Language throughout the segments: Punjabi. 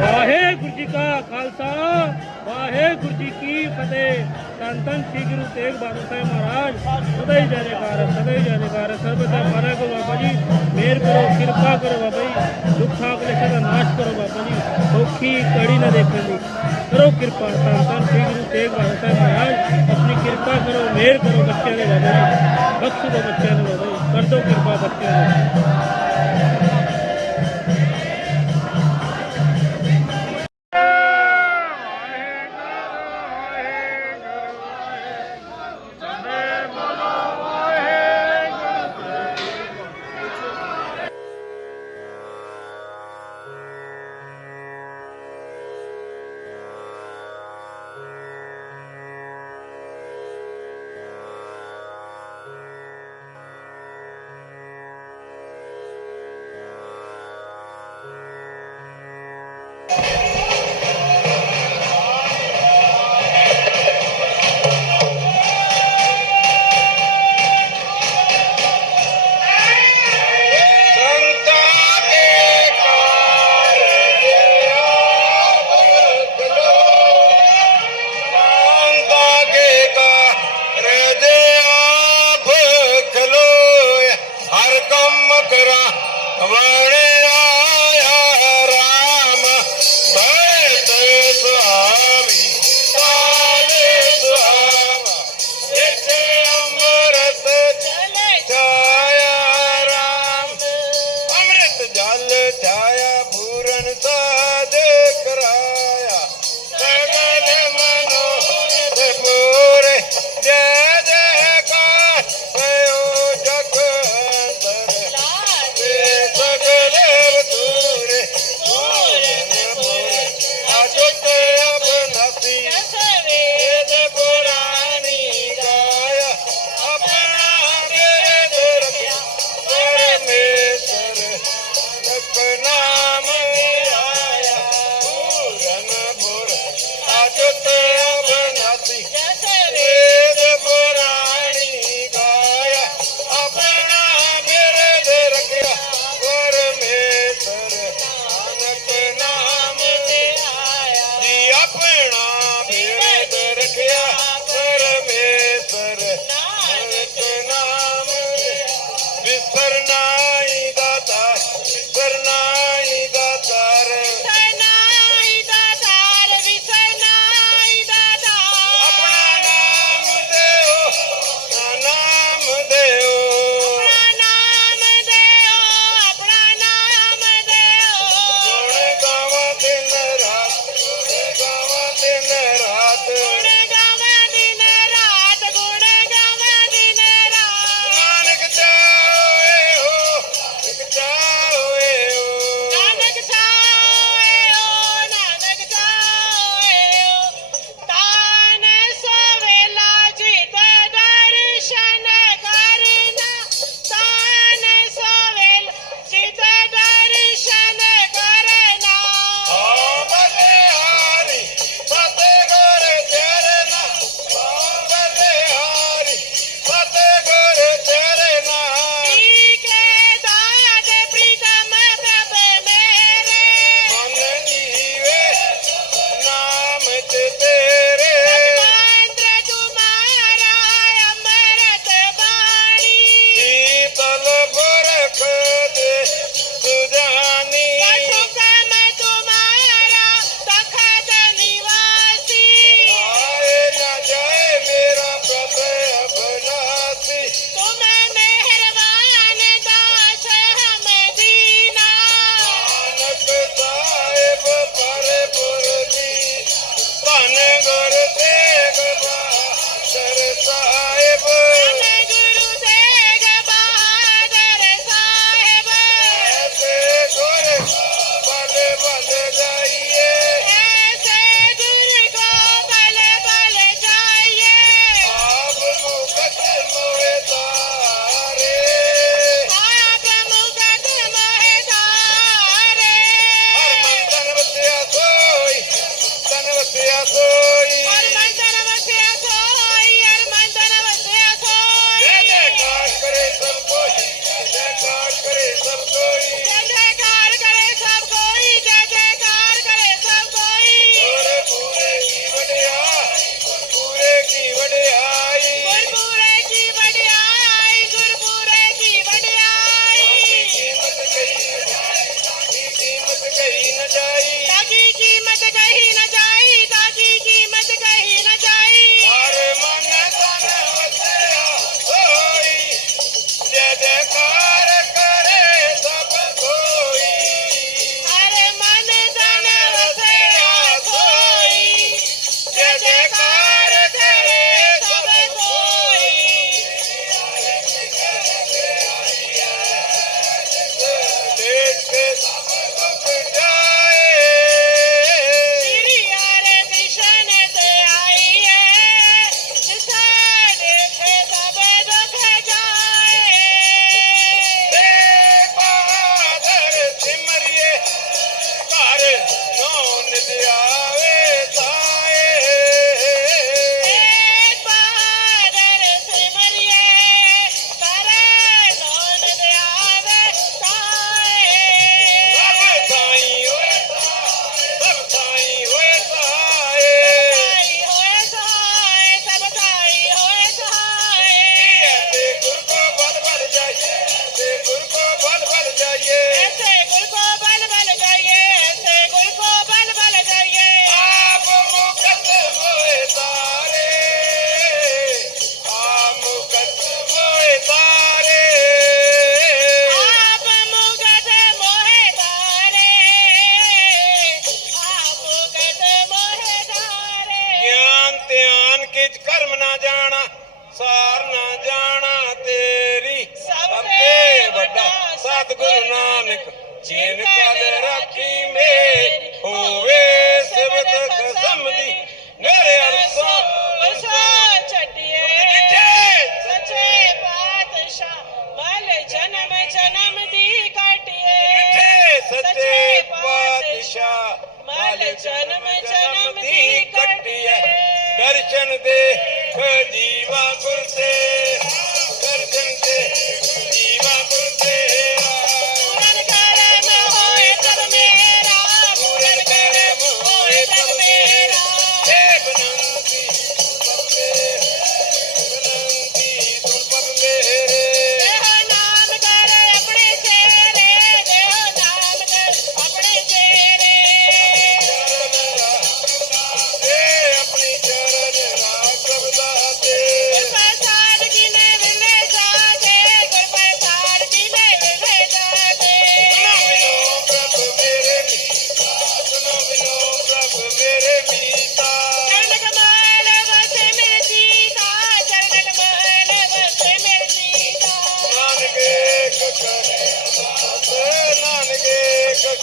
ਵਾਹਿਗੁਰੂ ਜੀ ਕਾ ਖਾਲਸਾ, ਵਾਹਿਗੁਰੂ ਜੀ ਕੀ ਫਤਿਹ। ਧੰਨ ਸ੍ਰੀ ਗੁਰੂ ਤੇਗ ਬਹਾਦਰ ਸਾਹਿਬ ਮਹਾਰਾਜ, ਸਦਾ ਹੀ ਜੈਕਾਰ, ਸਦਾ ਹੀ ਜੈਕਾਰ ਸਰਬ ਦਾ ਮਾਰਾ ਕਰੋ ਬਾਬਾ ਜੀ, ਮਿਹਰ ਕਰੋ, ਕਿਰਪਾ ਕਰੋ ਬਾਬਾ ਜੀ, ਦੁੱਖਾਂ ਕਲੇਸ਼ਾਂ ਦਾ ਨਾਸ਼ ਕਰੋ ਬਾਬਾ ਜੀ ਔਖੀ ਕੜੀ ਨਾ ਦੇਖਣ ਦੀ। ਕਰੋ ਕਿਰਪਾ, ਧੰਨ ਸ੍ਰੀ ਗੁਰੂ ਤੇਗ ਬਹਾਦਰ ਸਾਹਿਬ ਮਹਾਰਾਜ, ਆਪਣੀ ਕਿਰਪਾ ਕਰੋ, ਮਿਹਰ ਕਰੋ ਬੱਚਿਆਂ ਦੇ ਬਾਬਾ ਜੀ, ਬਖਸ਼ ਦਿਓ ਬੱਚਿਆਂ ਨੂੰ ਬਾਬਾ ਜੀ, ਕਰ ਦੋ ਕਿਰਪਾ ਬੱਚਿਆਂ ਨੂੰ Father.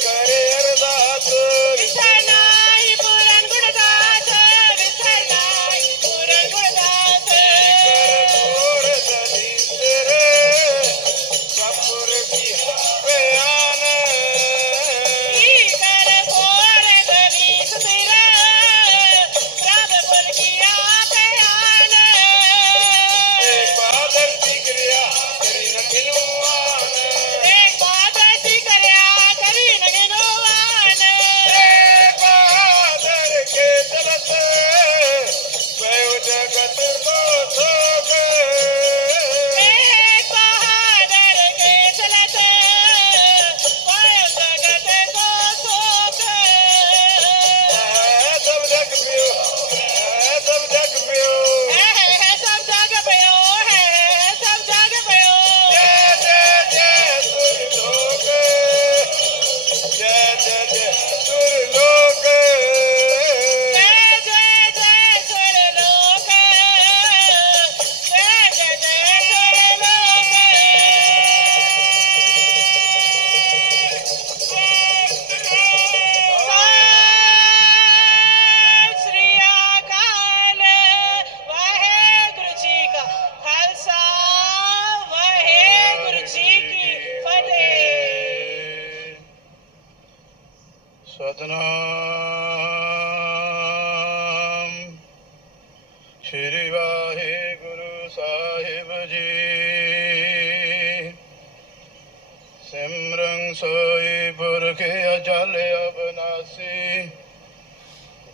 करे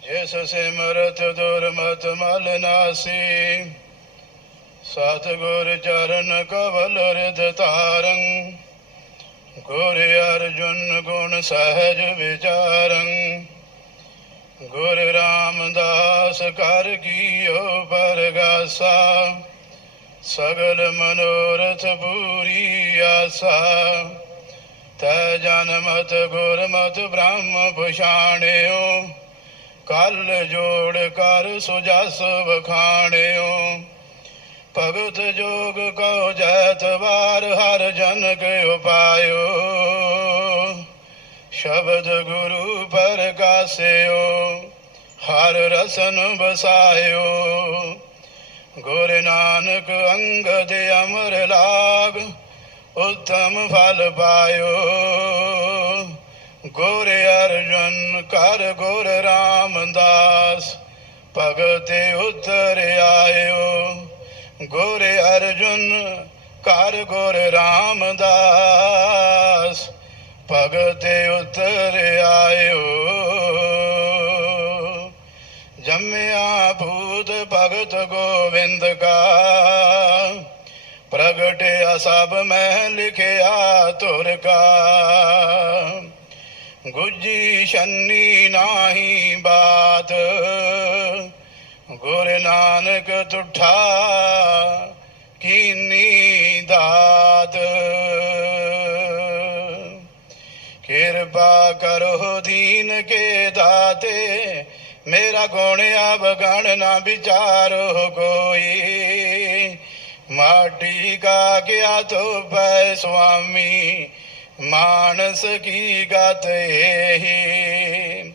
ਜਿਸ ਸਿਮਰਤ ਦੁਰਮਤ ਮਲ ਨਾਸੀ ਸਤਿਗੁਰ ਚਰਨ ਕਵਲ ਰਿਦ ਤਾਰੰ ਗੁਰ ਅਰਜੁਨ ਗੁਣ ਸਹਿਜ ਵਿਚਾਰੰ ਗੁਰ ਰਾਮਦਾਸ ਕਰ ਕੀਓ ਪਰਗਾਸਾ ਸਗਲ ਮਨੋਰਥ ਪੂਰੀ ਆਸਾ ਤੈ ਜਨਮਤ ਗੁਰਮਤ ਬ੍ਰਹਮ ਪਛਾਣਿਓ ਕਲ ਜੋੜ ਕਰ ਸੁਜਸ ਵਖਾਣਿਓ। ਭਗਤ ਜੋਗ ਕਉ ਜੈਤ ਵਾਰ ਹਰ ਜਨ ਕੇ ਉਪਾਇਓ। ਸ਼ਬਦ ਗੁਰੂ ਪ੍ਰਕਾਸਿਓ, ਹਰ ਰਸਨ ਬਸਾਇਓ ਗੁਰ ਨਾਨਕ ਅੰਗਦ ਅਮਰ ਲਾਗ, ਉਤਮ ਫਲ ਪਾਇਓ। ਗੁਰ ਅਰਜਨ, ਕਰ ਗੁਰ ਰਾਮਦਾਸ, ਭਗਤ ਉਤਰ ਆਇਓ। ਗੁਰ ਅਰਜੁਨ, ਕਰ ਗੁਰ ਰਾਮਦਾਸ, ਭਗਤ ਉਤਰ ਆਇਓ। ਜੰਮਿਆ ਭੂਤ ਭਗਤ ਗੋਵਿੰਦ ਕਾ, ਪ੍ਰਗਟਿਆ ਸਭ ਮੈਂ ਲਿਖਿਆ ਤੁਰ ਕਾ। ਗੁੱਜੀ ਛੰਨੀ ਨਾਹੀ ਬਾਤ, ਗੁਰ ਨਾਨਕ ਤੁਠਾ ਕੀਨੀ ਦਾਤ। ਕਿਰਪਾ ਕਰੋ ਦੀਨ ਕੇ ਦਾਤੇ, ਮੇਰਾ ਗੁਣ ਅਵਗਣ ਨਾ ਵਿਚਾਰੋ ਕੋਈ। ਮਾਟੀ ਕਾ ਗਿਆ ਤੋ ਪੈ ਸੁਆਮੀ ਮਾਨਸ ਕੀ ਗਤ ਏਹੀ?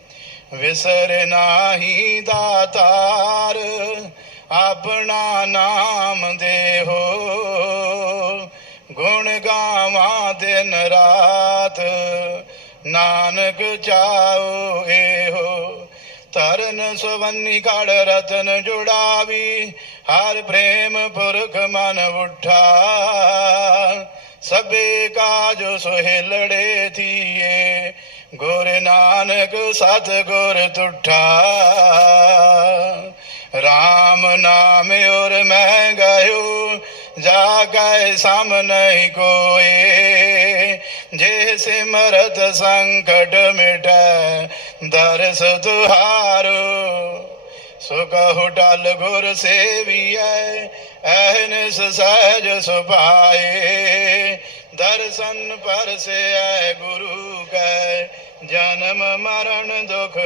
ਵਿਸਰ ਨਾਹੀ ਦਾਤਾਰ, ਆਪਣਾ ਨਾਮ ਦੇਹੋ। ਗੁਣ ਗਾਵਾਂ ਦਿਨ ਰਾਤ, ਨਾਨਕ ਚਾਉ ਇਹੋ ਤਰਨ ਸੁਵੰਨੀ ਕੜ ਰਤਨ ਜੁੜਾਵੀ, ਹਰ ਪ੍ਰੇਮ ਪੁਰਖ ਮਨ ਉਠਾ। ਸਭੇ ਕਾਜ ਸੁਹਿਲੜੇ ਥੀਏ। ਗੁਰ ਨਾਨਕ ਸਤ ਗੁਰ ਤੁਠਾ। ਰਾਮ ਨਾਮ ਔਰ ਮੈਂ ਗਇਓ ਜਾ ਗਏ ਸਮ ਨਹੀਂ ਕੋਏ। ਜੇ ਸਿਮਰਤ ਸੰਕਟ ਮਿਟੈ, ਦਰਸ ਤੁਹਾਰੋ। ਸੋ ਕਹੋ ਟਲ ਗੁਰ ਸੇਵੀਐ, ਐਨਸ ਸਹਿਜ ਸੁਭਾਏ। ਦਰਸ਼ਨ ਪਰਸੈ ਗੁਰੂ ਕੈ, ਜਨਮ ਮਰਨ ਦੁਖ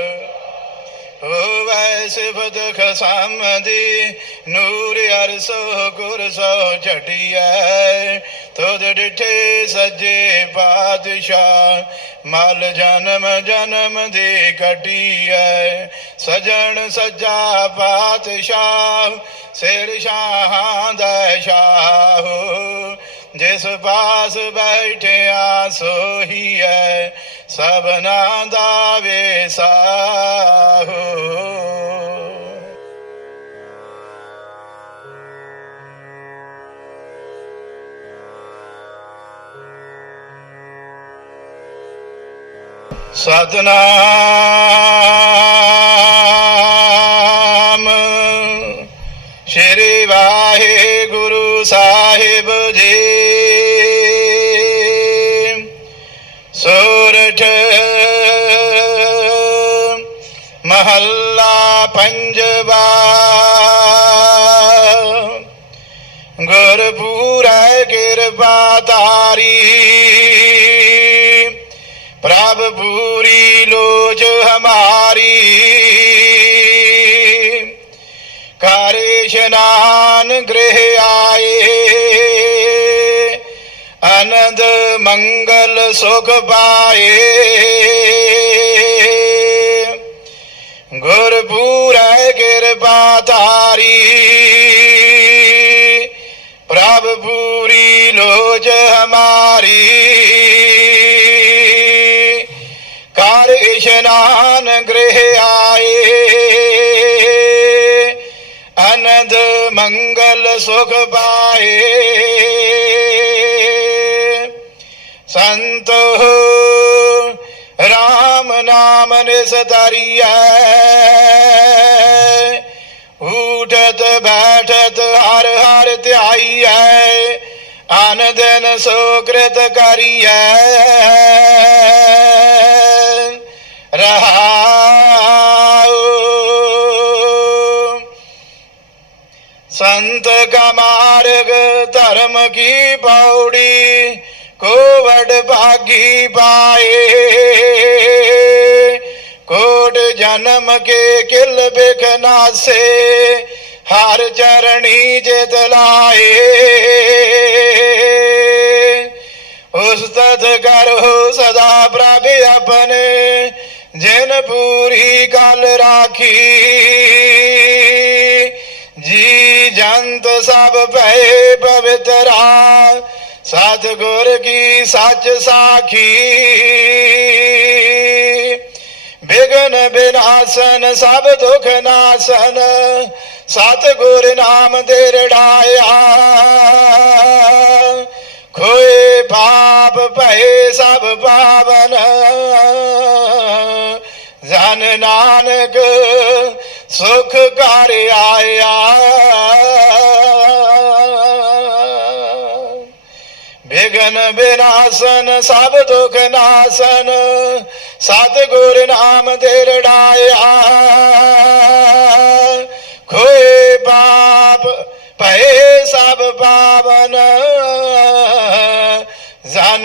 ਹੋਵੈ ਸਿਫਤ ਖਸਮਦੀ ਨੂਰ ਅਰਸੋ ਗੁਰ ਸੋ ਛਟਿਐ ਤੁਧ ਡਿਠੇ ਸੱਜੇ ਪਾਤਸ਼ਾਹ, ਮਲ ਜਨਮ ਜਨਮ ਦੀ ਕਟਿਐ ਸਜਣ ਸਜਾ ਪਾਤਸ਼ਾਹ, ਸਿਰ ਸ਼ਾਹਾਂ ਦਾ ਸ਼ਾਹ ਜਿਸ ਪਾਸ ਬੈਠਿਆ ਸੋਹੀ ਹੈ ਸਭਨਾ ਦਾ ਵੇਸਾਹੋ ਸਤਨਾਮ ਗੁਰਪੂਰੈ ਕਿਰਪਾ ਤਾਰੀ ਪ੍ਰਭ ਪੂਰੀ ਲੋਚ ਹਮਾਰੀ। ਕਰ ਇਸ਼ਨਾਨ ਗ੍ਰਹਿ ਆਏ। ਅਨੰਦ ਮੰਗਲ ਸੁਖ ਪਾਏ। ਗੁਰਪੂਰੈ ናብቡሪ ኖጀ ሀማሪ ካልእሸናን ግሬህያዬ አነድ መንገል ሶክባዬ संत राम नाम ने सतारी ਆਨ ਦਿਨ ਸੁਕ੍ਰਿਤ ਕਰੀਐ। ਰਹਾਉ। ਸੰਤ ਕਾ ਮਾਰਗ ਧਰਮ ਕੀ ਪੌੜੀ ਕੋਵੜ ਭਾਗੀ ਪਾਏ। ਕੋਟ ਜਨਮ ਕੇ ਕਿਲ ਬਿਖਨਾਸੇ ਹਰ ਚਰਣੀ ਜਿਤ ਲਾਏ। ਉਸਤਤ ਕਰਹੁ ਸਦਾ ਪ੍ਰਭ ਆਪਣੇ ਜਿਨ ਪੂਰੀ ਕਲ ਰਾਖੀ। ਜੀ ਜੰਤ ਸਭ ਭੈ ਪਵਿਤਰਾ ਸਤ ਗੁਰ ਕੀ ਸੱਚ ਸਾਖੀ। ਬਿਗਨ ਬਿਨਾਸਨ ਸਭ ਦੁਖ ਨਾਸਨ ਸਤ ਗੁਰ ਨਾਮ ਦੇ ਰੜਾਇਆ। ਹੋਏ ਪਾਪ ਭਏ ਸਭ ਪਾਵਨ। ਜਨ ਨਾਨਕ ਸੁਖ ਘਰ ਆਇਆ। ਬਿਗਨ ਬਿਨਾਸਨ ਸਭ ਦੁਖ ਨਾਸਨ ਸਤ ਗੁਰ ਨਾਮ ਦੇ ਰੜਾਇਆ। ਖੋਏ ਪਾਪ ਭਏ ਸਭ ਪਾਵਨ।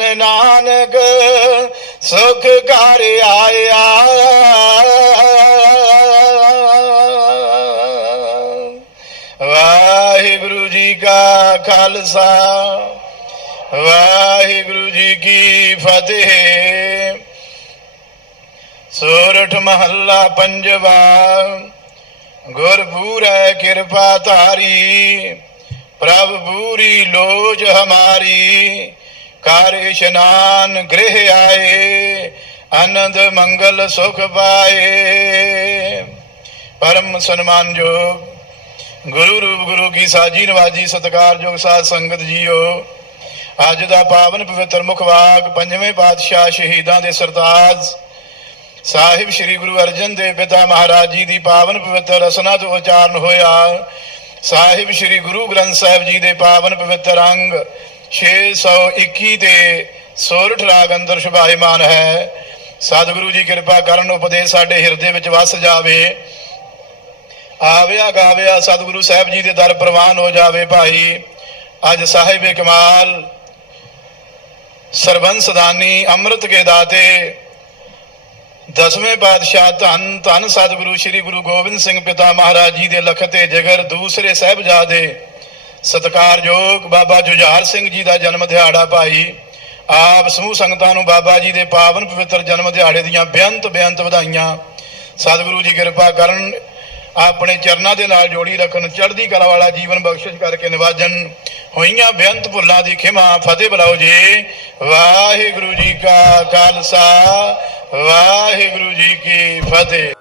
नानक सुख कर आया ਵਾਹਿਗੁਰੂ ਜੀ ਕਾ ਖਾਲਸਾ ਵਾਹਿਗੁਰੂ ਜੀ ਕੀ ਫਤਿਹ ਸੋਰਠ ਮਹੱਲਾ ਪੰਜਵਾ ਗੁਰ ਪੂਰੈ ਕਿਰਪਾ ਧਾਰੀ ਪ੍ਰਭ ਪੂਰੀ ਲੋਜ ਹਮਾਰੀ ਕਰ ਇਸ਼ਨਾਨ ਗ੍ਰਹਿ ਆਏ, ਆਨੰਦ ਮੰਗਲ ਸੁਖ ਪਾਏ। ਪਰਮ ਸਨਮਾਨਯੋਗ ਗੁਰੂ ਰੂਪ ਗੁਰੂ ਕੀ ਸਾਜੀ ਨਵਾਜੀ ਸਤਿਕਾਰਯੋਗ ਸਾਧ ਸੰਗਤ ਜੀਓ। ਅੱਜ ਦਾ ਪਾਵਨ ਪਵਿੱਤਰ ਮੁਖਵਾਕ ਪੰਜਵੇਂ ਪਾਤਸ਼ਾਹ ਸ਼ਹੀਦਾਂ ਦੇ ਸਰਤਾਜ। ਸਾਹਿਬ ਸ੍ਰੀ ਗੁਰੂ ਅਰਜਨ ਦੇਵ ਪਿਤਾ ਮਹਾਰਾਜ ਜੀ ਦੀ ਪਾਵਨ ਪਵਿੱਤਰ ਰਸਨਾ ਤੋਂ ਉਚਾਰਨ ਹੋਇਆ। ਸਾਹਿਬ ਸ੍ਰੀ ਗੁਰੂ ਗ੍ਰੰਥ ਸਾਹਿਬ ਜੀ ਦੇ ਪਾਵਨ ਪਵਿੱਤਰ ਅੰਗ 621 ਤੇ ਸੋਰਠ ਰਾਗ ਅੰਦਰ ਸ਼ੁਭਾਇਮਾਨ ਹੈ। ਸਤਿਗੁਰੂ ਜੀ ਕਿਰਪਾ ਕਰਨ ਉਪਦੇਸ਼ ਸਾਡੇ ਹਿਰਦੇ ਵਿੱਚ ਵਸ ਜਾਵੇ। ਆਵਿਆ ਗਾਵਿਆ ਸਤਿਗੁਰੂ ਸਾਹਿਬ ਜੀ ਦੇ ਦਰ ਪ੍ਰਵਾਨ ਹੋ ਜਾਵੇ ਭਾਈ। ਅੱਜ ਸਾਹਿਬ ਕਮਾਲ, ਸਰਬੰਸ ਦਾਨੀ, ਅੰਮ੍ਰਿਤ ਕੇ ਦਾਤੇ, ਦਸਵੇਂ ਪਾਤਸ਼ਾਹ ਧੰਨ ਧੰਨ ਸਤਿਗੁਰੂ ਸ੍ਰੀ ਗੁਰੂ ਗੋਬਿੰਦ ਸਿੰਘ ਪਿਤਾ ਮਹਾਰਾਜ ਜੀ ਦੇ ਲਖਤੇ ਜਿਗਰ, ਦੂਸਰੇ ਸਾਹਿਬਜ਼ਾਦੇ ਸਤਿਕਾਰਯੋਗ ਬਾਬਾ ਜੁਝਾਰ ਸਿੰਘ ਜੀ ਦਾ ਜਨਮ ਦਿਹਾੜਾ ਭਾਈ। ਆਪ ਸਮੂਹ ਸੰਗਤਾਂ ਨੂੰ ਬਾਬਾ ਜੀ ਦੇ ਪਾਵਨ ਪਵਿੱਤਰ ਜਨਮ ਦਿਹਾੜੇ ਦੀਆਂ ਬੇਅੰਤ ਬੇਅੰਤ ਵਧਾਈਆਂ। ਸਤਿਗੁਰੂ ਜੀ ਕਿਰਪਾ ਕਰਨ, ਆਪਣੇ ਚਰਨਾਂ ਦੇ ਨਾਲ ਜੋੜੀ ਰੱਖਣ, ਚੜ੍ਹਦੀ ਕਲਾ ਵਾਲਾ ਜੀਵਨ ਬਖਸ਼ਿਸ਼ ਕਰਕੇ ਨਿਵਾਜਣ। ਹੋਈਆਂ ਬੇਅੰਤ ਭੁੱਲਾਂ ਦੀ ਖਿਮਾ ਫਤਿਹ ਬੁਲਾਓ ਜੀ। ਵਾਹਿਗੁਰੂ ਜੀ ਕਾ ਖਾਲਸਾ, ਵਾਹਿਗੁਰੂ ਜੀ ਕੀ ਫਤਿਹ।